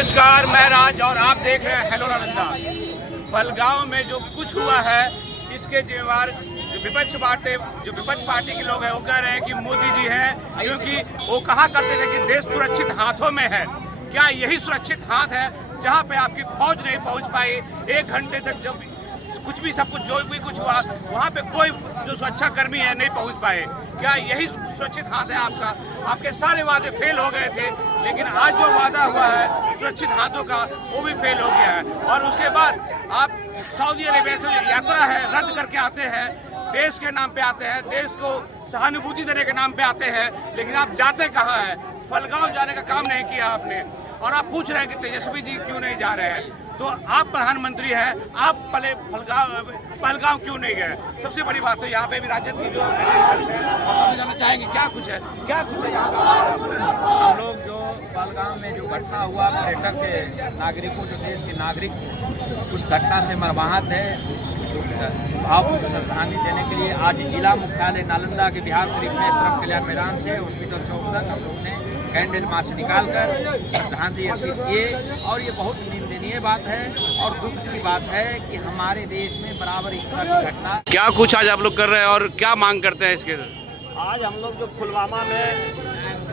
नमस्कार, मैं राज और आप देख रहे हैं हेलो नालंदा। पहलगांव में जो कुछ हुआ है इसके जिम्मेवार जो विपक्ष पार्टी के लोग हैं वो कह रहे हैं कि मोदी जी हैं, क्योंकि वो कहा करते थे कि देश सुरक्षित हाथों में है। क्या यही सुरक्षित हाथ है जहां पे आपकी फौज नहीं पहुंच पाई? 1 घंटे तक जब कुछ भी सब कुछ जो भी कुछ हुआ वहाँ पे कोई जो सुरक्षा कर्मी है नहीं पहुँच पाए। क्या यही सुरक्षित हाथ है आपका? आपके सारे वादे फेल हो गए थे, लेकिन आज जो वादा हुआ है सुरक्षित हाथों का वो भी फेल हो गया है। और उसके बाद आप सऊदी अरेबिया से यात्रा है रद्द करके आते हैं, देश के नाम पे आते हैं, देश को सहानुभूति देने के नाम पे आते हैं, लेकिन आप जाते कहाँ हैं? पहलगांव जाने का काम नहीं किया आपने। और आप पूछ रहे हैं कि तेजस्वी जी क्यों नहीं जा रहे हैं? तो आप प्रधानमंत्री हैं, आप पहले पहलगांव क्यों नहीं गए? सबसे बड़ी बात तो यहाँ पे भी राजद की जो है जाना चाहेंगे क्या कुछ है यहाँ पे? हम लोग जो पहलगांव में जो घटना हुआ, पर्यटक के नागरिकों जो देश के नागरिक उस घटना से मर्माहत है। भाव श्रद्धांजलि देने के लिए आज जिला मुख्यालय नालंदा के बिहार शरीफ में श्रम कल्याण मैदान से हॉस्पिटल चौक तक हम लोग ने कैंडल मार्च निकालकर श्रद्धांजलि अर्पित किए। और ये बहुत निंदनीय बात है और दुख की बात है कि हमारे देश में बराबर इस तरह की घटना। क्या कुछ आज आप लोग कर रहे हैं और क्या मांग करते हैं इसके? आज हम लोग जो पुलवामा में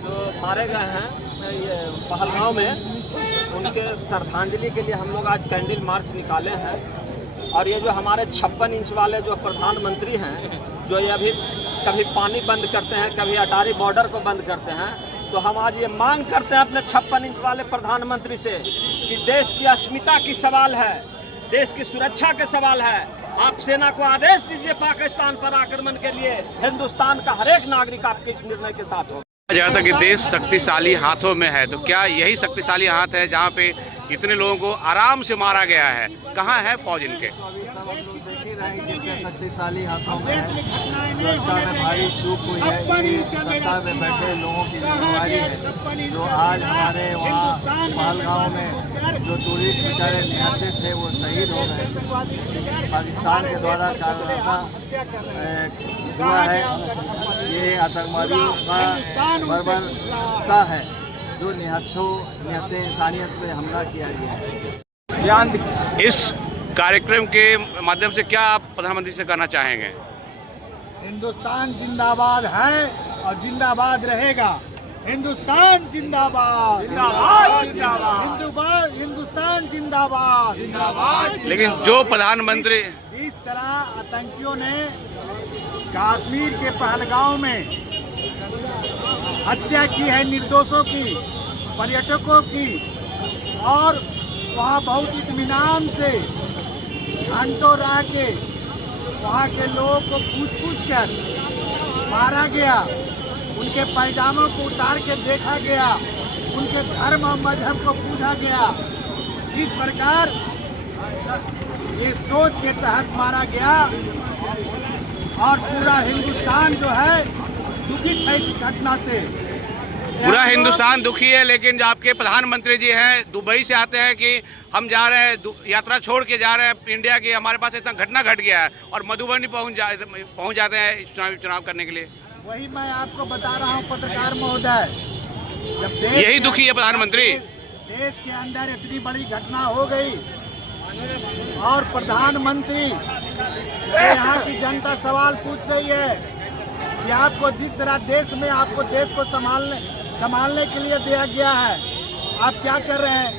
जो मारे गए हैं ये पहलगांव में, उनके श्रद्धांजलि के लिए हम लोग आज कैंडल मार्च निकाले हैं। और ये जो हमारे 56 इंच वाले जो प्रधानमंत्री हैं, जो ये अभी कभी पानी बंद करते हैं, कभी अटारी बॉर्डर को बंद करते हैं, तो हम आज ये मांग करते हैं अपने 56 इंच वाले प्रधानमंत्री से कि देश की अस्मिता की सवाल है, देश की सुरक्षा के सवाल है। आप सेना को आदेश दीजिए पाकिस्तान पर आक्रमण के लिए। हिंदुस्तान का हर एक नागरिक आपके इस निर्णय के साथ हो। जहाँ तक कि देश शक्तिशाली हाथों में है, तो क्या यही शक्तिशाली हाथ है जहाँ पे इतने लोगों को आराम से मारा गया है? कहाँ है फौज इनके? सब हम लोग देख ही रहे हैं जिनके शक्तिशाली हाथों में है। सुरक्षा में भारी चूक हुई है। ये सत्ता में बैठे लोगों की जिम्मेवारी है। जो आज हमारे वहाँ पहलगांव में जो टूरिस्ट बेचारे निहत्थे थे वो शहीद हो गए। पाकिस्तान के द्वारा कायराना हुआ है। ये आतंकवादियों का बर्बरता है जो निहत्थे इंसानियत पे हमला किया गया है। इस कार्यक्रम के माध्यम से क्या आप प्रधानमंत्री से कहना चाहेंगे? हिंदुस्तान जिंदाबाद है और जिंदाबाद रहेगा। हिंदुस्तान जिंदाबाद, हिंदुस्तान जिंदाबाद। लेकिन जो प्रधानमंत्री जिस तरह आतंकियों ने कश्मीर के पहलगांव में हत्या की है निर्दोषों की, पर्यटकों की, और वहाँ बहुत इत्मीनान से घंटों रह के वहाँ के लोगों को पूछ कर मारा गया, उनके पैजामों को उतार के देखा गया, उनके धर्म और मजहब को पूछा गया। जिस प्रकार ये सोच के तहत मारा गया, और पूरा हिंदुस्तान जो है दुखित है इस घटना से। पूरा हिंदुस्तान दुखी है, लेकिन जो आपके प्रधानमंत्री जी हैं दुबई से आते हैं कि हम जा रहे हैं, यात्रा छोड़ के जा रहे हैं इंडिया की, हमारे पास ऐसा घटना घट गया है, और मधुबनी पहुंच जाते हैं चुनाव करने के लिए। वही मैं आपको बता रहा हूं पत्रकार महोदय, जब यही दुखी है प्रधानमंत्री। देश के अंदर इतनी बड़ी घटना हो गई और प्रधानमंत्री यहाँ की जनता सवाल पूछ रही है कि आपको जिस तरह देश में आपको देश को संभालने के लिए दिया गया है, आप क्या कर रहे हैं?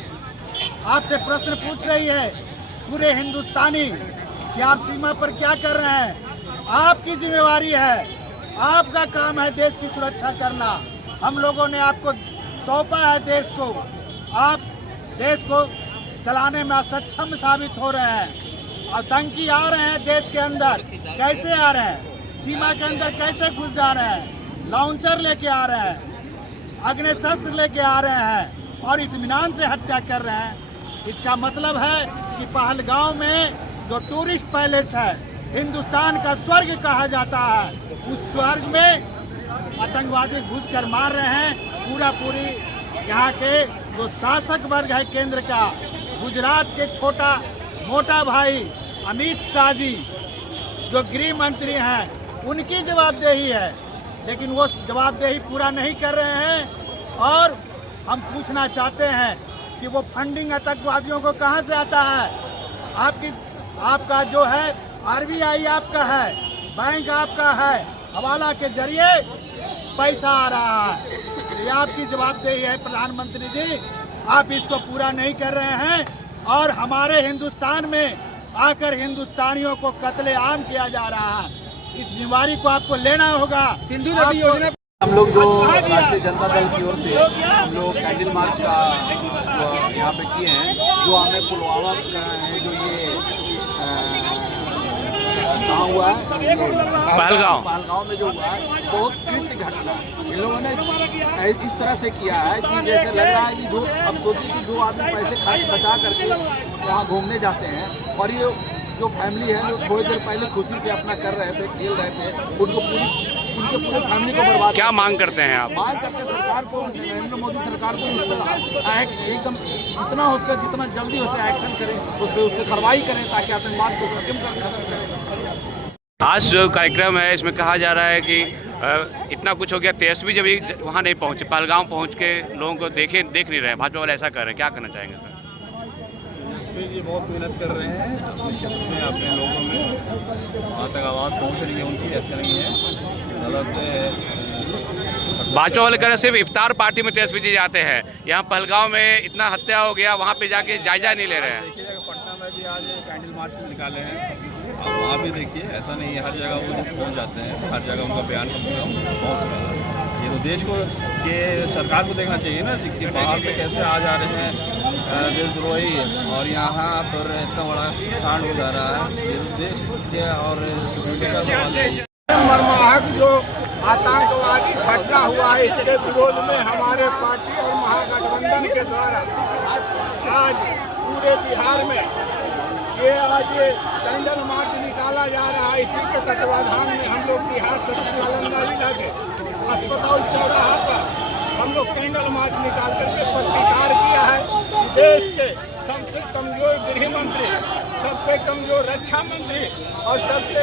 आपसे प्रश्न पूछ रही है पूरे हिंदुस्तानी कि आप सीमा पर क्या कर रहे हैं? आपकी जिम्मेवारी है, आपका काम है देश की सुरक्षा करना। हम लोगों ने आपको सौंपा है देश को, आप देश को चलाने में असक्षम साबित हो रहे हैं। आतंकी आ रहे हैं देश के अंदर, कैसे आ रहे हैं? सीमा के अंदर कैसे घुस जा रहे हैं? लॉन्चर लेके आ रहे हैं, अग्निशस्त्र लेके आ रहे हैं और इत्मीनान से हत्या कर रहे हैं। इसका मतलब है कि पहलगांव में जो टूरिस्ट पैलेस है, हिंदुस्तान का स्वर्ग कहा जाता है, उस स्वर्ग में आतंकवादी घुस कर मार रहे हैं। पूरी यहाँ के जो शासक वर्ग है केंद्र का, गुजरात के छोटा मोटा भाई अमित शाह जी जो गृह मंत्री हैं, उनकी जवाबदेही है, लेकिन वो जवाबदेही पूरा नहीं कर रहे हैं। और हम पूछना चाहते हैं कि वो फंडिंग आतंकवादियों को कहाँ से आता है। आपका जो है RBI आपका है, बैंक आपका है, हवाला के जरिए पैसा आ रहा है। ये आपकी जवाबदेही है प्रधानमंत्री जी, आप इसको पूरा नहीं कर रहे हैं और हमारे हिंदुस्तान में आकर हिंदुस्तानियों को कत्लेआम किया जा रहा है। इस जिम्मेदारी को आपको लेना होगा। सिंधु नदी योजना हम लोग जो राष्ट्रीय जनता दल की ओर से हम लोग कैंडल मार्च का यहाँ पे किए हैं, जो हमें पुलवामा है, जो ये कहाँ हुआ है, पहलगांव में जो हुआ है, बहुत कृत्य घटना इन लोगों ने इस तरह से किया है कि जैसे लग रहा है कि जो अब सोचिए कि जो आदमी पैसे खर्च बचा करके वहाँ घूमने जाते हैं और ये जो फैमिली है जो थोड़ी देर पहले खुशी से अपना कर रहे थे, खेल रहे थे, उनके पूरे फैमिली को बर्बाद। क्या मांग करते हैं आप? मांग करते सरकार को, नरेंद्र मोदी सरकार को उस पर एकदम इतना हो सके जितना जल्दी उसे एक्शन करें, उस पर उसकी कार्रवाई करें ताकि आतंकवाद को खत्म करें। आज जो कार्यक्रम है इसमें कहा जा रहा है कि इतना कुछ हो गया, तेजस्वी जब वहाँ नहीं पहुँचे, पहलगांव पहुँच के लोगों को देख नहीं रहे हैं, भाजपा वाले ऐसा कर रहे हैं, क्या करना चाहेंगे? तेजस्वी जी बहुत मेहनत कर रहे हैं अपने क्षेत्र में, अपने लोगों में, वहाँ तक आवाज़ पहुँच रही है उनकी, ऐसे नहीं है गलत। भाजपा वाले कह रहे सिर्फ इफ्तार पार्टी में तेजस्वी जी जाते हैं, यहाँ पहलगांव में इतना हत्या हो गया, वहाँ पे जाके जायजा नहीं ले रहे हैं। देखिएगा पटना में भी आज कैंडल मार्च निकाले हैं, आप वहाँ भी देखिए, ऐसा नहीं है हर जगह वो पहुँच जाते हैं, हर जगह उनका बयान कम से कम पहुँच रहा है। ये तो देश को के सरकार को देखना चाहिए ना कि बाहर से कैसे आ जा रहे हैं देशद्रोही और यहाँ पर इतना बड़ा कांड हो जा रहा है। ये तो देश के और सिक्योरिटी का सवाल है। मर्माहक जो आतंकवादी घटना हुआ है, इसके विरोध में हमारे पार्टी और महागठबंधन के द्वारा आज पूरे बिहार में आज कैंडल मार्च निकाला जा रहा है। इसी के तत्वाधान में हम लोग बिहार सचिव नालंदा जिला के अस्पताल चौराहा पर हम लोग कैंडल मार्च निकाल करके प्रतिकार किया है। देश के सबसे कमजोर गृह मंत्री, सबसे कमजोर रक्षा मंत्री और सबसे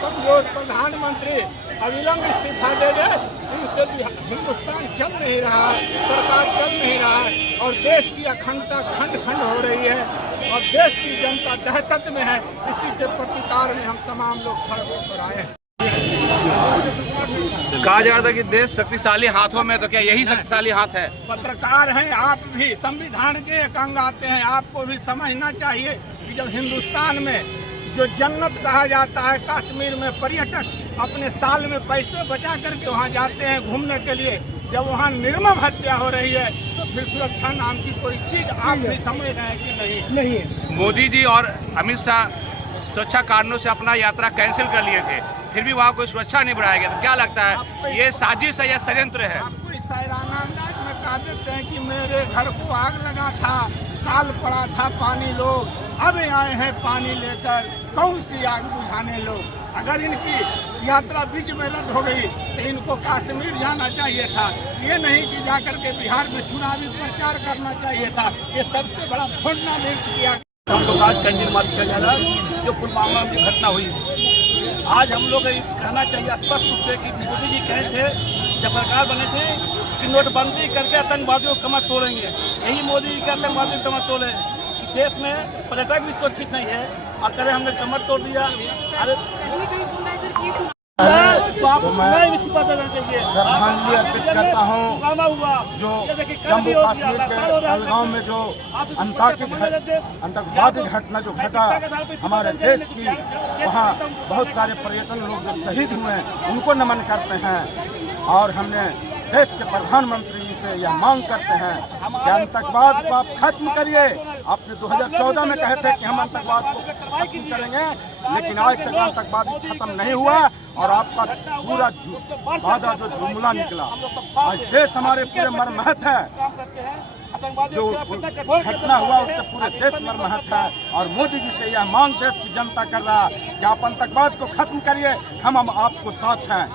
कमजोर प्रधानमंत्री अविलंब इस्तीफा दे दे, इनसे हिंदुस्तान चल नहीं रहा है, सरकार चल नहीं रहा है और देश की अखंडता खंड खंड हो रही है और देश की जनता दहशत में है। इसी के प्रतिकार में हम तमाम लोग सड़कों पर आए हैं। कहा जा रहा था कि देश शक्तिशाली हाथों में, तो क्या यही शक्तिशाली हाथ है? पत्रकार हैं आप भी, संविधान के एक अंग आते हैं, आपको भी समझना चाहिए कि जब हिंदुस्तान में जो जन्नत कहा जाता है, कश्मीर में पर्यटक अपने साल में पैसे बचा करके वहाँ जाते हैं घूमने के लिए, जब वहाँ निर्मम हत्या हो रही है तो फिर सुरक्षा नाम की कोई चीज आप भी समझ रहे हैं कि नहीं है। मोदी जी और अमित शाह सुरक्षा कारणों से अपना यात्रा कैंसिल कर लिए थे, फिर भी वहाँ कोई सुरक्षा नहीं बढ़ाया गया, तो क्या लगता है ये साजिश है या षड्यंत्र है? आपको इस शायराना अंदाज में कह देते हैं कि मेरे घर को आग लगा था, काल पड़ा था पानी, लोग अब आए हैं पानी लेकर, कौन सी आग बुझाने लोग। अगर इनकी यात्रा बीच में रद्द हो गई तो इनको कश्मीर जाना चाहिए था, ये नहीं कि जाकर के बिहार में चुनावी प्रचार करना चाहिए था। ये सबसे बड़ा भोंडा नृत्य किया। हम लोग आज कैंडल मार्च किया जा रहा है, जो पुलवामा में घटना हुई है। आज हम लोग कहना चाहिए स्पष्ट रूप से कि मोदी जी कहे थे जब सरकार बने थे कि नोटबंदी करके आतंकवादियों को कमर तोड़ेंगे, यही मोदी जी के आतंकवादियों को कमर तोड़े कि देश में पर्यटक भी सुरक्षित नहीं है और करे हमने कमर तोड़ दिया। अरे तो आप इस्तीफा देना चाहिए। श्रद्धांजलि अर्पित करता हूँ जो जम्मू कश्मीर के पहलगांव में जो आतंकवादी घटना जो घटा हमारे देश की, वहाँ बहुत सारे पर्यटन लोग जो शहीद हुए हैं उनको नमन करते हैं और हमने देश के प्रधानमंत्री से यह मांग करते हैं कि आतंकवाद को आप खत्म करिए। आपने 2014 में कहे थे कि हम आतंकवाद को खत्म करेंगे, लेकिन आज तक आतंकवाद खत्म नहीं हुआ और आपका पूरा वादा जो जुमला निकला। आज देश हमारे पूरे मरमहत है, जो घटना हुआ उससे पूरे देश मरमहत है और मोदी जी से यह मांग देश की जनता कर रहा है कि आप आतंकवाद को खत्म करिए, हम आपको साथ हैं।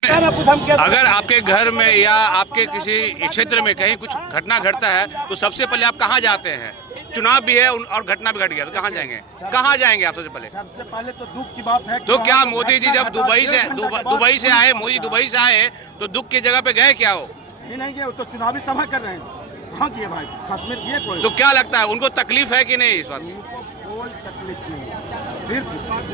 अगर आपके घर में या आपके किसी क्षेत्र में कहीं कुछ घटना घटता है तो सबसे पहले आप कहाँ जाते हैं? चुनाव भी है और घटना भी घट गया तो कहाँ जाएंगे? कहाँ जाएंगे आप सबसे पहले? सबसे पहले तो दुख की बात है। तो क्या मोदी जी जब दुबई से आए, मोदी दुबई से आए तो दुख की जगह पे गए क्या हो? नहीं गए, तो चुनावी सभा कर रहे हैं। कहाँ किए भाई? कश्मीर किए कोई? तो क्या लगता है उनको तकलीफ है कि नहीं इस वक्त? उनको कोई तकलीफ नहीं, सिर्फ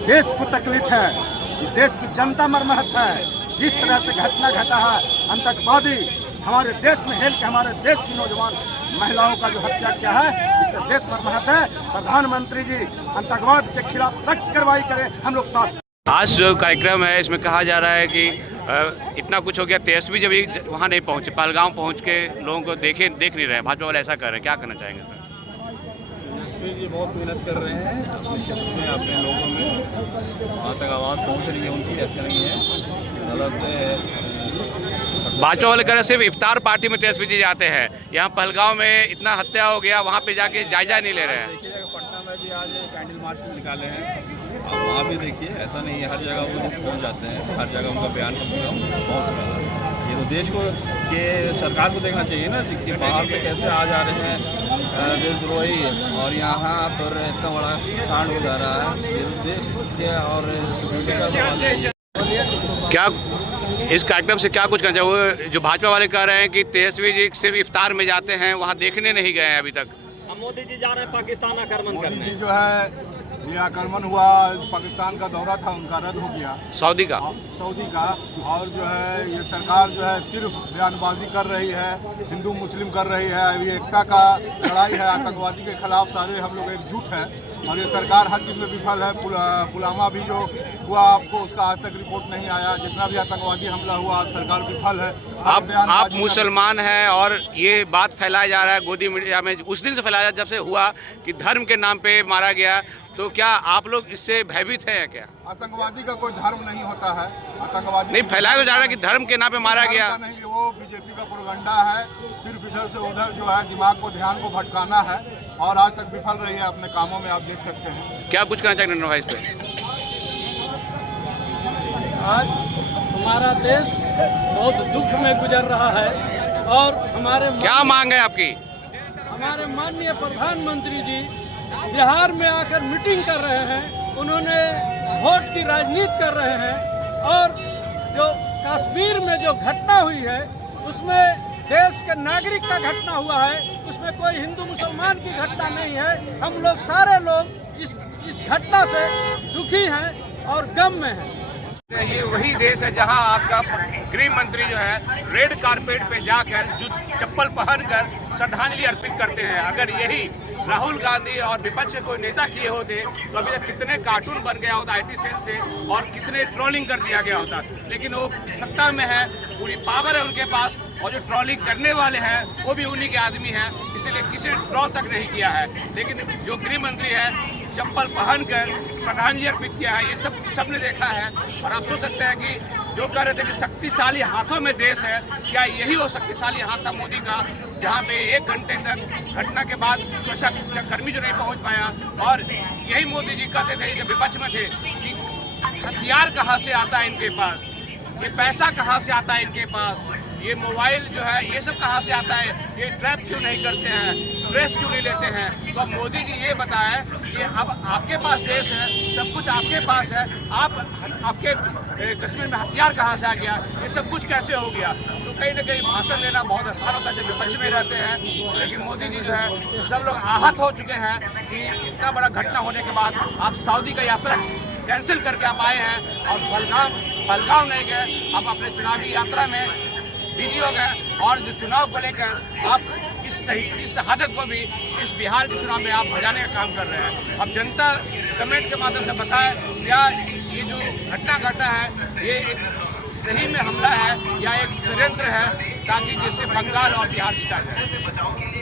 देश को तकलीफ है कि देश की जनता मरमहत है। जिस तरह से घटना घटा है, आतंकवादी हमारे देश में हेल के हमारे देश की नौजवान महिलाओं का जो हत्या किया है, इससे देश मरमहत है। प्रधानमंत्री जी आतंकवाद के खिलाफ सख्त कार्रवाई करें, हम लोग साथ। आज जो कार्यक्रम है इसमें कहा जा रहा है कि इतना कुछ हो गया, तेजस्वी जब वहाँ नहीं पहुँचे, पहलगाम पहुँच के लोगों को देख नहीं रहे हैं, भाजपा वाले ऐसा कर रहे हैं, क्या करना चाहेंगे? तेजस्वी जी बहुत मेहनत कर रहे हैं अपने क्षेत्र में, अपने लोगों में, वहाँ तक आवाज़ पहुँच रही है उनकी, ऐसे नहीं है गलत। भाजपा वाले कह रहे सिर्फ इफ्तार पार्टी में तेजस्वी जी जाते हैं, यहाँ पहलगाम में इतना हत्या हो गया, वहाँ पे जाके जायजा नहीं ले रहे हैं। देखिएगा पटना में भी आज कैंडल मार्च निकाले हैं, आप वहाँ भी देखिए, ऐसा नहीं है हर जगह वो पहुँच जाते हैं, हर जगह उनका बयान कम से कम पहुँच रहा है। ये तो देश को के सरकार को देखना चाहिए ना कि बाहर से कैसे आ जा रहे हैं देशद्रोही, और यहाँ पर इतना बड़ा कांड हो जा रहा है। ये तो देश के और सिक्योरिटी का सवाल है। क्या इस कार्यक्रम से क्या कुछ करना चाहिए? वो जो भाजपा वाले कह रहे हैं कि तेजस्वी जी सिर्फ इफ्तार में जाते हैं, वहाँ देखने नहीं गए हैं अभी तक। अब मोदी जी जा रहे हैं पाकिस्तान आक्रमण करने। जो है ये आक्रमण हुआ, पाकिस्तान का दौरा था उनका रद्द हो गया, सऊदी का। और जो है ये सरकार जो है सिर्फ बयानबाजी कर रही है, हिंदू मुस्लिम कर रही है। ये एकता का लड़ाई है, आतंकवादी के खिलाफ सारे हम लोग एकजुट हैं, और ये सरकार हर चीज़ में विफल है। पुलवामा भी जो हुआ आपको उसका आज तक रिपोर्ट नहीं आया, जितना भी आतंकवादी हमला हुआ सरकार विफल है। आप मुसलमान हैं और ये बात फैलाया जा रहा है गोदी मीडिया में, उस दिन से फैलाया जब से हुआ कि धर्म के नाम पे मारा गया, तो क्या आप लोग इससे भयभीत हैं क्या? आतंकवादी का कोई धर्म नहीं होता है, आतंकवादी नहीं फैलाया तो जा रहा है कि धर्म के नाम पे मारा गया। नहीं, वो बीजेपी का प्रोपगंडा है, सिर्फ इधर से उधर जो है दिमाग को, ध्यान को भटकाना है, और आज तक विफल रही है अपने कामों में, आप देख सकते हैं। क्या कुछ करना चाहिए भाई इस पे? आज हमारा देश बहुत दुख में गुजर रहा है, और हमारे क्या मांग है आपकी? हमारे माननीय प्रधानमंत्री जी बिहार में आकर मीटिंग कर रहे हैं, उन्होंने वोट की राजनीति कर रहे हैं, और जो कश्मीर में जो घटना हुई है उसमें देश के नागरिक का घटना हुआ है, उसमें कोई हिंदू मुसलमान की घटना नहीं है। हम लोग सारे लोग इस घटना से दुखी हैं और गम में हैं। ये वही देश है जहां आपका गृह मंत्री जो है रेड कारपेट पे जाकर जो चप्पल पहनकर श्रद्धांजलि अर्पित करते हैं। अगर यही राहुल गांधी और विपक्ष के कोई नेता किए होते तो अभी तक कितने कार्टून बन गया होता IT सेल से, और कितने ट्रोलिंग कर दिया गया होता। लेकिन वो सत्ता में है, पूरी पावर है उनके पास, और जो ट्रोलिंग करने वाले हैं वो भी उन्हीं के आदमी हैं, इसीलिए किसी ने ट्रोल तक नहीं किया है। लेकिन जो गृह मंत्री है चप्पल पहनकर श्रद्धांजलि अर्पित किया है, ये सबने देखा है। और आप सोच सकते हैं कि जो कह रहे थे कि शक्तिशाली हाथों में देश है, क्या यही वो शक्तिशाली हाथ था मोदी का, जहां पे 1 घंटे तक घटना के बाद सुरक्षा कर्मी जो नहीं पहुंच पाया। और यही मोदी जी कहते थे जब विपक्ष में थे कि हथियार कहाँ से आता है इनके पास, ये पैसा कहाँ से आता है इनके पास, ये मोबाइल जो है ये सब कहाँ से आता है, ये ट्रैप क्यों नहीं करते हैं, प्रेस क्यों नहीं लेते हैं। तो अब मोदी जी ये बताएं कि अब आपके पास देश है, सब कुछ आपके पास है, आपके कश्मीर में हथियार कहाँ से आ गया, ये सब कुछ कैसे हो गया। तो कहीं ना कहीं भाषण देना बहुत आसान होता है जब विपक्ष में रहते हैं, लेकिन मोदी जी जो है सब लोग आहत हो चुके हैं कि इतना बड़ा घटना होने के बाद आप सऊदी का यात्रा कैंसिल करके आप आए हैं और पहलगाम नहीं गए, आप अपने चुनावी यात्रा में बिजी हो गए, और जो चुनाव को लेकर आप इस शहादत को भी इस बिहार के चुनाव में आप बजाने का काम कर रहे हैं। अब जनता कमेंट के माध्यम से बताए क्या ये जो घटना घटा है ये एक सही में हमला है या एक षड्यंत्र है, ताकि जिससे बंगाल और बिहार जीता जाए।